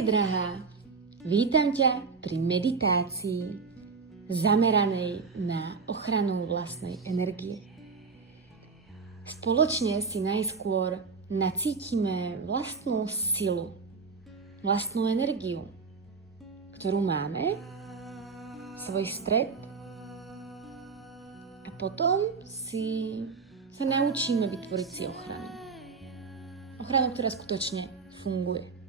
Ahoj drahá, vítam ťa pri meditácii zameranej na ochranu vlastnej energie. Spoločne si najskôr nacítime vlastnú silu, vlastnú energiu, ktorú máme, svoj stred a potom sa naučíme vytvoriť si ochranu. Ochranu, ktorá skutočne funguje.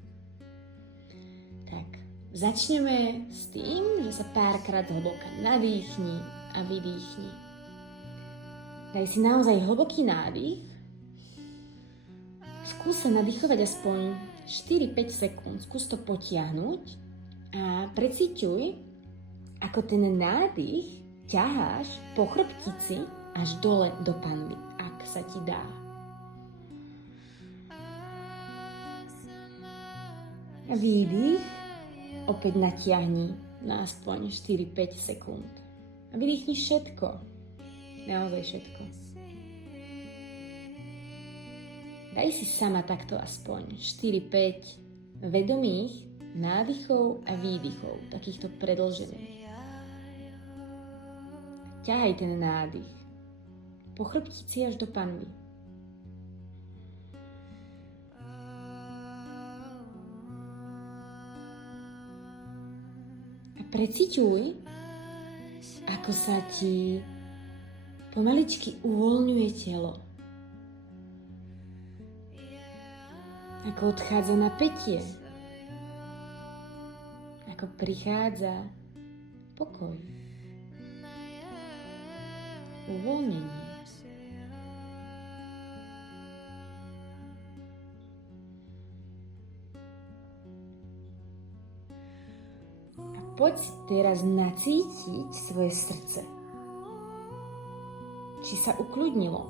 Tak, začneme s tým, že sa párkrát hlboko nadýchni a vydýchni. Daj si naozaj hlboký nádych. Skús sa nadýchovať aspoň 4-5 sekúnd. Skús to potiahnuť a precíťuj, ako ten nádych ťaháš po chrbtici až dole do panvy, ak sa ti dá. A výdych opäť natiahni na aspoň 4-5 sekúnd. A vydýchni všetko. Naozaj všetko. Daj si sama takto aspoň 4-5 vedomých nádychov a výdychov, takýchto predĺžených. Ťahaj ten nádych po chrbtici až do panvy. Preciťuj, ako sa ti pomaličky uvoľňuje telo. Ako odchádza napätie. Ako prichádza pokoj. Uvoľnenie. Poď si teraz nacítiť svoje srdce. Či sa ukľudnilo?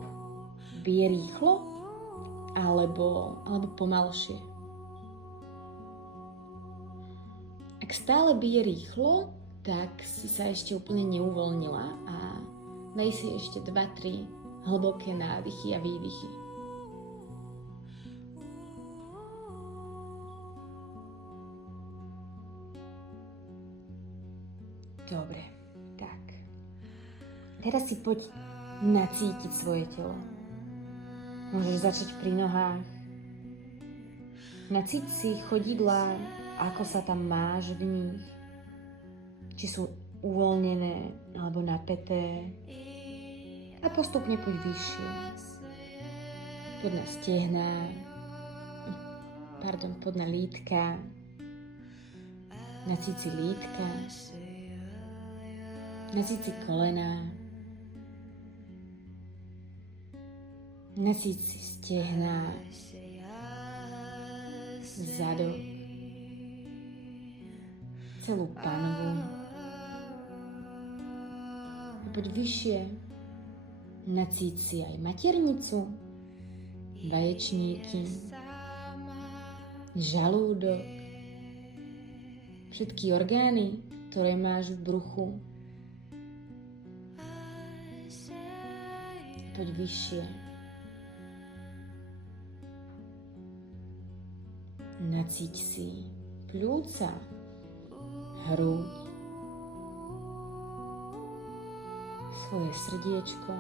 Bije rýchlo? Alebo pomalšie? Ak stále bije rýchlo, tak si sa ešte úplne neuvoľnila a daj si ešte 2-3 hlboké nádychy a výdychy. Dobre, tak. Teraz si poď nacítiť svoje telo. Môžeš začať pri nohách. Nacíť si chodidlá, ako sa tam máš v nich. Či sú uvoľnené alebo napäté. A postupne poď vyššie. Poď na stehná. Poď na lítka. Nacíť si lítka. Nacíť si kolená, nacíť si stehná, zadok, celú panvu. A poď vyššie, nacíť si aj maternicu, vaječníky, žalúdok, všetky orgány, ktoré máš v bruchu. Poď vyššie. Nacíť si pľúca, hrúď, svoje srdiečko.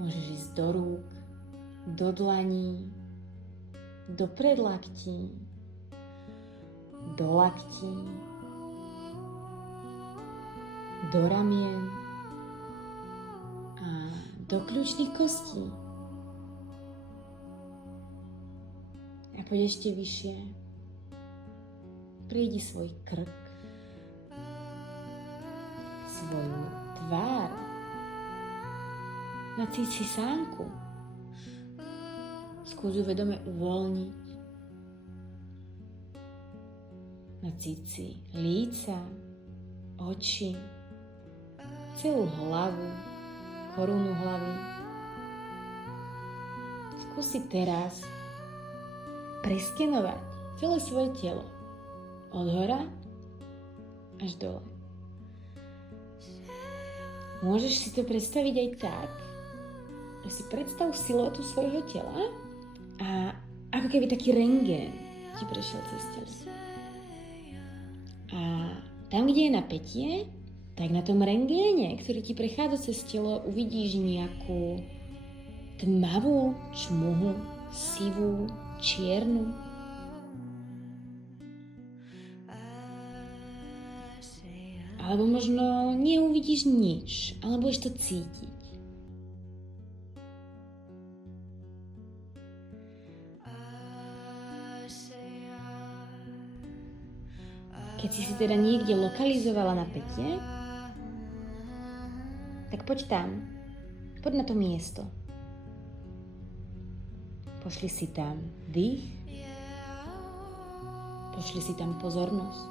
Môžeš ísť do rúk, do dlaní, do predlaktí, do laktí, do ramien a do kľúčnych kostí. A poď ešte vyššie. Prejdi svoj krk, svoju tvár. Nacíť si sánku. Skús ju vedome uvoľniť. Nacíť si líca, oči, celú hlavu, korunu hlavy. Skús si teraz preskenovať celé svoje telo. Od hora až dole. Môžeš si to predstaviť aj tak, že si predstav siluetu svojho tela a A ako keby taký rentgen ti prešiel cez telo. A tam, kde je napätie, tak na tom rentgéne, ktorý ti prechádza cez telo, uvidíš nejakú tmavú čmuhu, sivú, čiernu. Alebo možno neuvidíš nič, ale budeš to cítiť. Keď si teda niekde lokalizovala napätie, tak poď tam. Poď na to miesto. Pošli si tam dých. Pošli si tam pozornosť.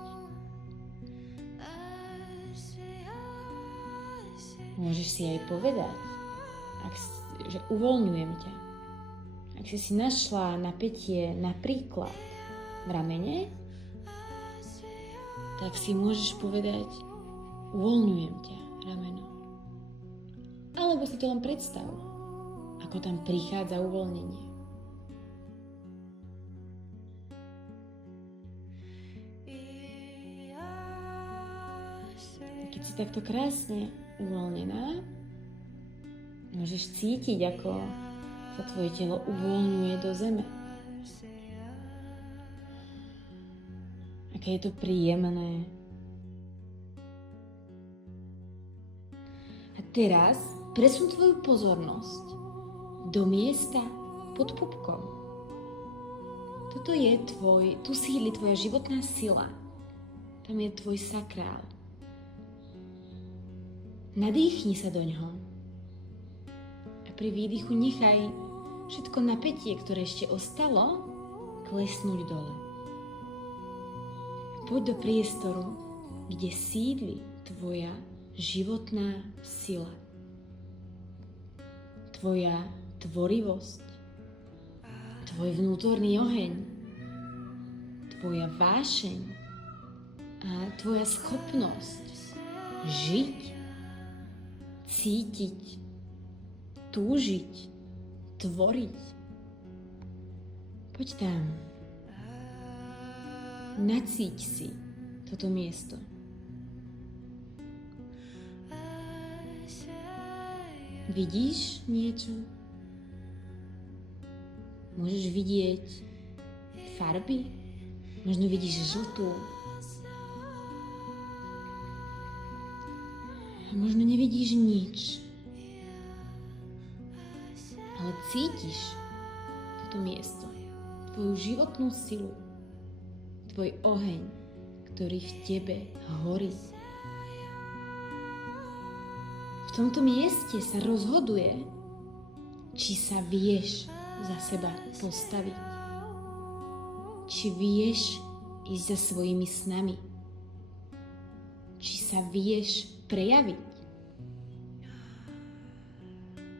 Môžeš si aj povedať, že uvoľňujem ťa. Ak si našla napätie napríklad v ramene, tak si môžeš povedať, uvoľňujem ťa, rameno. Alebo si to len predstav, ako tam prichádza uvoľnenie. Keď si takto krásne uvoľnená, môžeš cítiť, ako sa tvoje telo uvoľňuje do zeme. Aké je to príjemné. A teraz presun tvoju pozornosť do miesta pod pupkom. Toto je tu sídli tvoja životná sila. Tam je tvoj sakrál. Nadýchni sa do ňoho. A pri výdychu nechaj všetko napätie, ktoré ešte ostalo, klesnúť dole. Poď do priestoru, kde sídli tvoja životná sila. Tvoja tvorivosť, tvoj vnútorný oheň, tvoja vášeň a tvoja schopnosť žiť, cítiť, túžiť, tvoriť. Poď tam. Nacíť si toto miesto. Vidíš niečo? Môžeš vidieť farby? Možno vidíš žltú. A možno nevidíš nič. Ale cítiš toto miesto. Tvoju životnú silu. Tvoj oheň, ktorý v tebe horí. V tomto mieste sa rozhoduje, či sa vieš za seba postaviť. Či vieš ísť za svojimi snami. Či sa vieš prejaviť.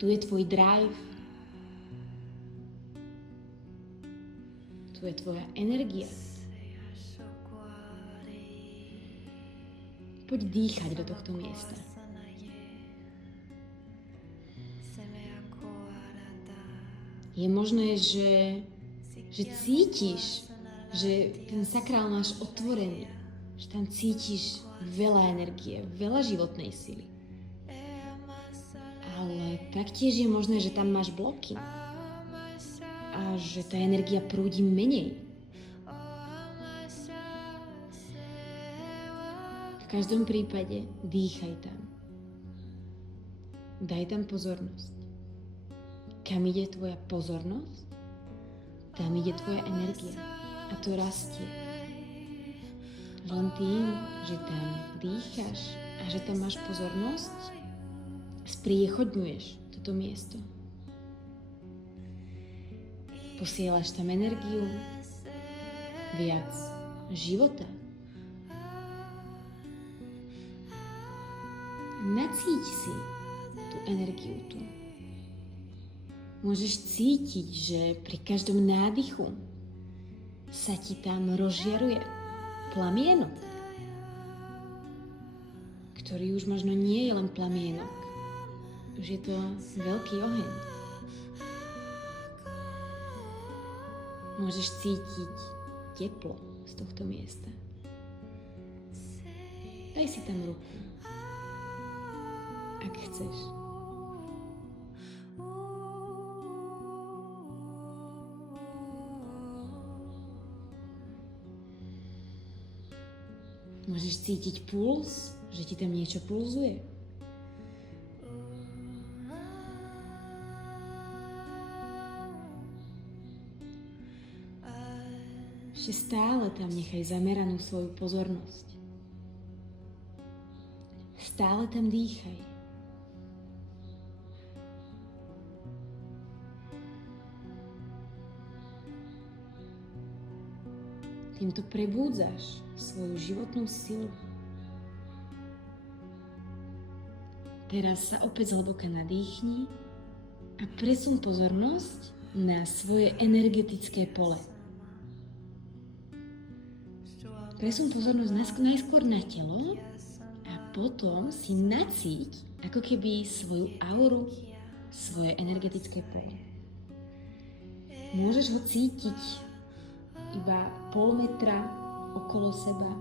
Tu je tvoj drive. Tu je tvoja energia. Poď dýchať do tohto miesta. Je možné, že cítiš, že ten sakrál máš otvorený, že tam cítiš veľa energie, veľa životnej sily. Ale taktiež je možné, že tam máš bloky a že tá energia prúdi menej. V každom prípade dýchaj tam. Daj tam pozornosť. Kam ide tvoja pozornosť, tam ide tvoja energia a to rastie. Len tým, že tam dýcháš a že tam máš pozornosť, spriechodňuješ toto miesto. Posielaš tam energiu, viac života. Nacíť si tú energiu tu. Môžeš cítiť, že pri každom nádychu sa ti tam rozžiaruje plamienok, ktorý už možno nie je len plamienok. Už je to veľký oheň. Môžeš cítiť teplo z tohto miesta. Daj si tam ruku, ak chceš. Môžeš cítiť puls, že ti tam niečo pulzuje. Ešte stále tam nechaj zameranú svoju pozornosť. Stále tam dýchaj. Týmto prebúdzaš svoju životnú silu. Teraz sa opäť zhlboka nadýchni a presun pozornosť na svoje energetické pole. Presun pozornosť najskôr na telo a potom si nacíť ako keby svoju auru, svoje energetické pole. Môžeš ho cítiť iba pol metra okolo seba,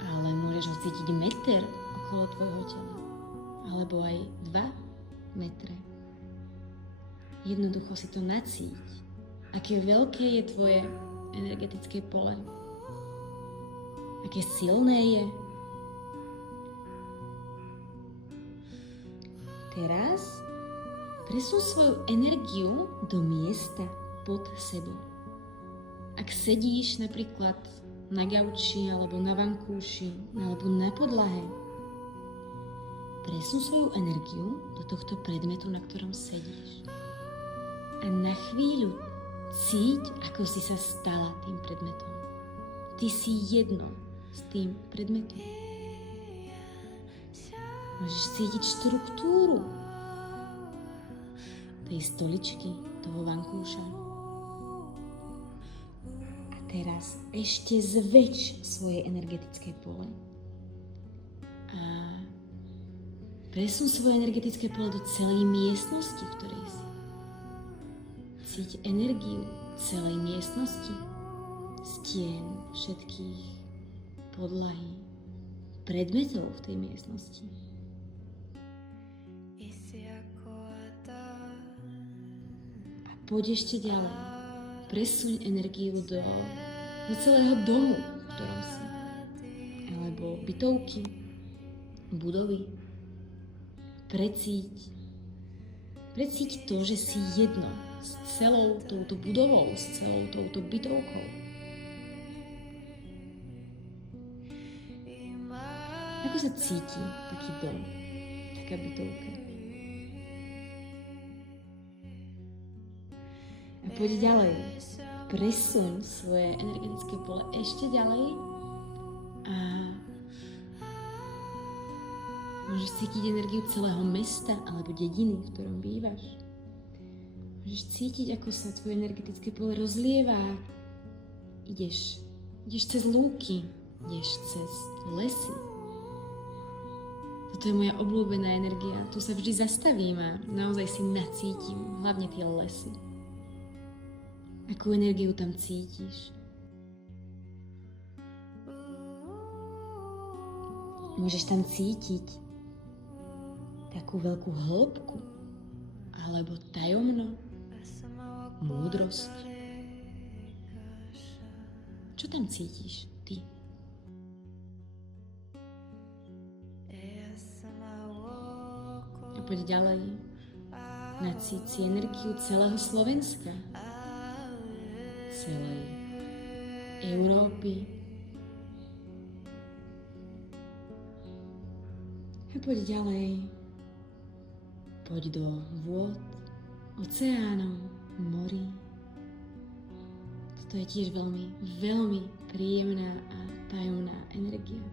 ale môžeš ho cítiť meter okolo tvojho tela, alebo aj 2 metre. Jednoducho si to nacíť, aké veľké je tvoje energetické pole, aké silné je. Teraz presun svoju energiu do miesta pod sebou. Ak sedíš napríklad na gauči, alebo na vankúši, alebo na podlahe, presun svoju energiu do tohto predmetu, na ktorom sedíš. A na chvíľu cíť, ako si sa stala tým predmetom. Ty si jedno s tým predmetom. Môžeš cítiť štruktúru tej stoličky, toho vankúša. Teraz ešte zväčš svoje energetické pole a presun svoje energetické pole do celej miestnosti, v ktorej si. Cíť energiu celej miestnosti, stien, všetkých podlahy, predmetov v tej miestnosti. A poď ešte ďalej. Presuň energiu do celého domu, v ktorom si. Alebo bytovky, budovy. Precíť to, že si jedno s celou touto budovou, s celou touto bytovkou. Ako sa cíti taký dom, taká bytovka? A poď ďalej. Presuň svoje energetické pole ešte ďalej a môžeš cítiť energiu celého mesta alebo dediny, v ktorom bývaš. Môžeš cítiť, ako sa tvoje energetické pole rozlieva. Ideš cez lúky, ideš cez lesy. Toto je moja obľúbená energia. Tu sa vždy zastavím a naozaj si nacítim, hlavne tie lesy. Akú energiu tam cítiš? Môžeš tam cítiť takú veľkú hĺbku alebo tajomno, múdrosť. Čo tam cítiš ty? A poď ďalej. Nacíť si energiu celého Slovenska, celej Európy. A poď ďalej. Poď do vôd, oceánov, morí. Toto je tiež veľmi, veľmi príjemná a tajomná energia.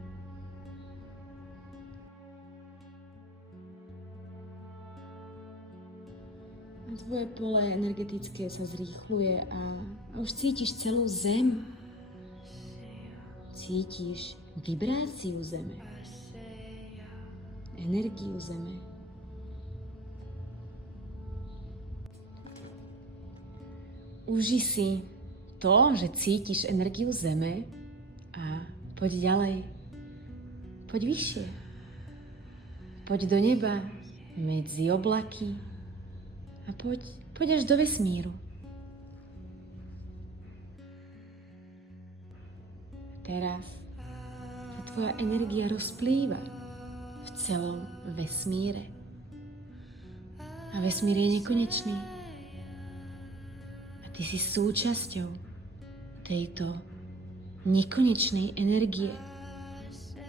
A tvoje pole energetické sa zrýchľuje a už cítiš celú zem. Cítiš vibráciu zeme. Energiu zeme. Uži si to, že cítiš energiu Zeme a poď ďalej. Poď vyššie. Poď do neba, medzi oblaky a poď až do vesmíru. Teraz sa tvoja energia rozplýva v celom vesmíre. A vesmír je nekonečný. A ty si súčasťou tejto nekonečnej energie,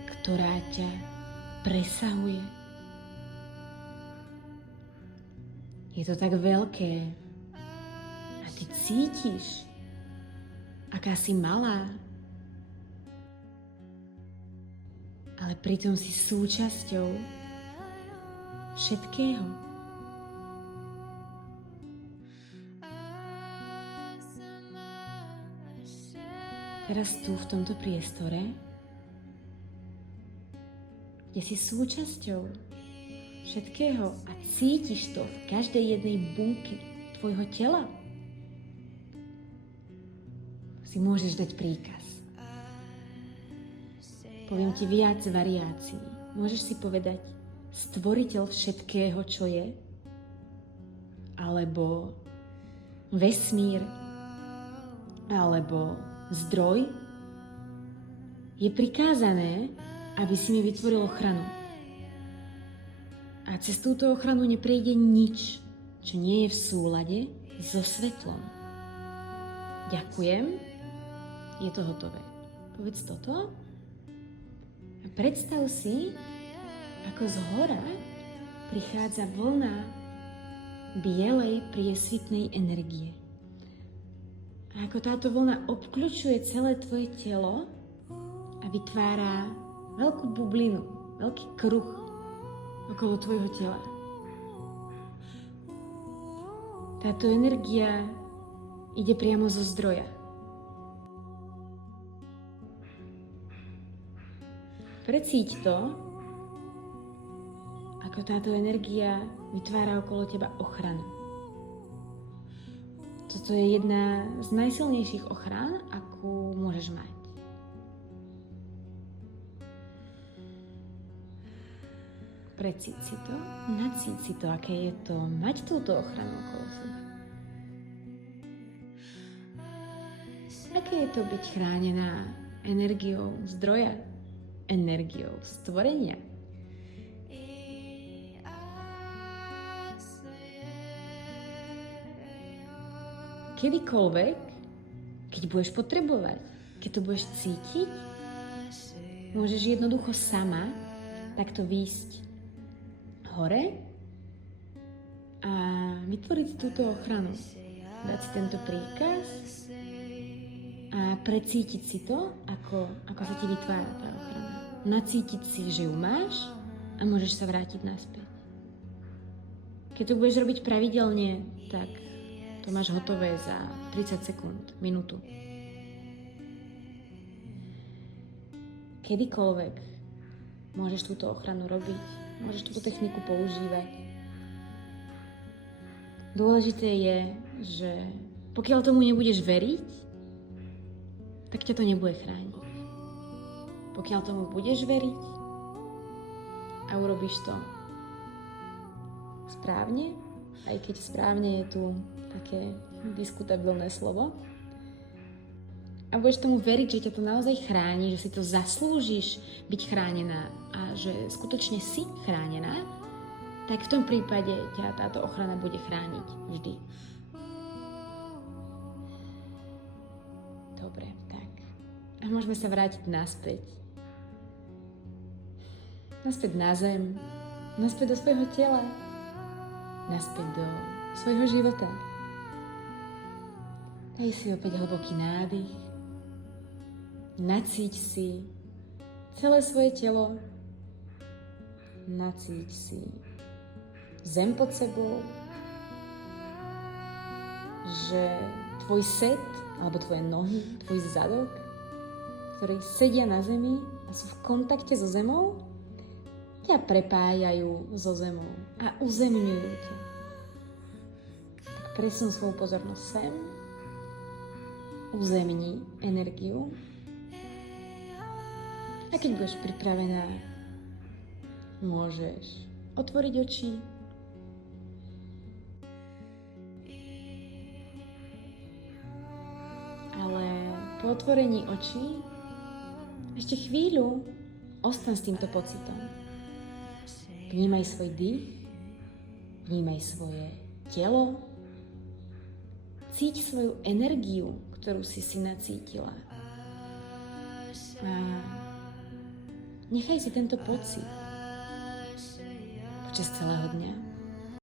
ktorá ťa presahuje. Je to tak veľké a ty cítiš, aká si malá, ale pritom si súčasťou všetkého. Teraz tu, v tomto priestore, kde si súčasťou všetkého a cítiš to v každej jednej bunke tvojho tela, si môžeš dať príkaz. Poviem ti viac variácií. Môžeš si povedať stvoriteľ všetkého, čo je, alebo vesmír, alebo zdroj. Je prikázané, aby si mi vytvoril ochranu. A cez túto ochranu neprejde nič, čo nie je v súlade so svetlom. Ďakujem. Je to hotové. Povedz toto. A predstav si, ako zhora prichádza vlna bielej priesvitnej energie. A ako táto vlna obkľučuje celé tvoje telo a vytvára veľkú bublinu, veľký kruh okolo tvojho tela. Táto energia ide priamo zo zdroja. Precíť to, ako táto energia vytvára okolo teba ochranu. Toto je jedna z najsilnejších ochrán, akú môžeš mať. Precíť si to, nacíť si to, aké je to mať túto ochranu okolo seba. Aké je to byť chránená energiou zdroja, energiou stvorenia. Kedykoľvek, keď budeš potrebovať, keď to budeš cítiť, môžeš jednoducho sama takto výjsť hore a vytvoriť túto ochranu. Dať si tento príkaz a precítiť si to, ako sa ti vytvára tá ochrana. Nacítiť si, že ju máš a môžeš sa vrátiť naspäť. Keď to budeš robiť pravidelne, tak to máš hotové za 30 sekúnd, minútu. Kedykoľvek môžeš túto ochranu robiť, môžeš túto techniku používať. Dôležité je, že pokiaľ tomu nebudeš veriť, tak ťa to nebude chrániť. Pokiaľ tomu budeš veriť a urobíš to správne, aj keď správne je tu také diskutabilné slovo, a budeš tomu veriť, že ťa to naozaj chráni, že si to zaslúžiš byť chránená a že skutočne si chránená, tak v tom prípade ťa táto ochrana bude chrániť vždy. Dobre, tak. A môžeme sa vrátiť naspäť. Naspäť na zem, naspäť do svojho tela, naspäť do svojho života. Daj si opäť hlboký nádych. Nacíť si celé svoje telo. Nacíť si zem pod sebou. Že tvoj set, alebo tvoje nohy, tvoj zadok, ktorí sedia na zemi a sú v kontakte so zemou, ťa prepájajú so zemou a uzemňujú ťa. Tak presun svoju pozornosť sem uzemni energiu. A keď budeš pripravená, môžeš otvoriť oči. Ale po otvorení očí ešte chvíľu ostaň s týmto pocitom. Vnímaj svoj dých, vnímaj svoje telo, cíť svoju energiu, ktorú si nacítila. A nechaj si tento pocit počas celého dňa.